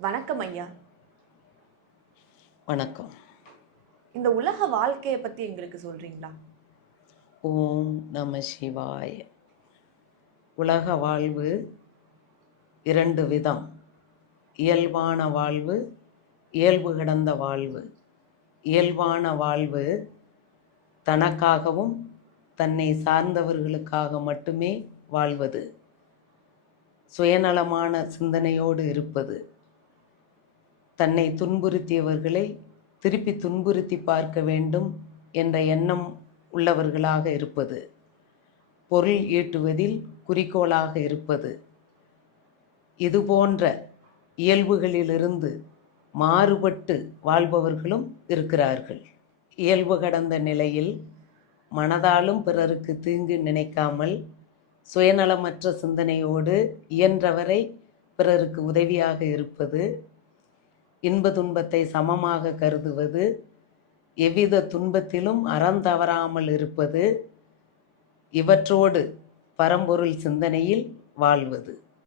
வணக்கம் ஐயா. வணக்கம். இந்த உலக வாழ்க்கையை பத்தி எங்களுக்கு சொல்றீங்களா? ஓம் நம சிவாய. உலக வாழ்வு இரண்டு விதம். இயல்பான வாழ்வு இயல்பு கிடந்த வாழ்வு. இயல்பான வாழ்வு தனக்காகவும் தன்னை சார்ந்தவர்களுக்காக மட்டுமே வாழ்வது. சுயநலமான சிந்தனையோடு இருப்பது. தன்னை துன்புறுத்தியவர்களை திருப்பி துன்புறுத்தி பார்க்க வேண்டும் என்ற எண்ணம் உள்ளவர்களாக இருப்பது. பொருள் ஈட்டுவதில் குறிக்கோளாக இருப்பது. இதுபோன்ற இயல்புகளிலிருந்து மாறுபட்டு வாழ்பவர்களும் இருக்கிறார்கள். இயல்பு கடந்த நிலையில் மனதாலும் பிறருக்கு தீங்கு நினைக்காமல் சுயநலமற்ற சிந்தனையோடு இயன்றவரை பிறருக்கு உதவியாக இருப்பது இன்ப துன்பத்தை சமமாக கருதுவது எவ்வித துன்பத்திலும் அறம் தவறாமல் இருப்பது இவற்றோடு பரம்பொருள் சிந்தனையில் வாழ்வது.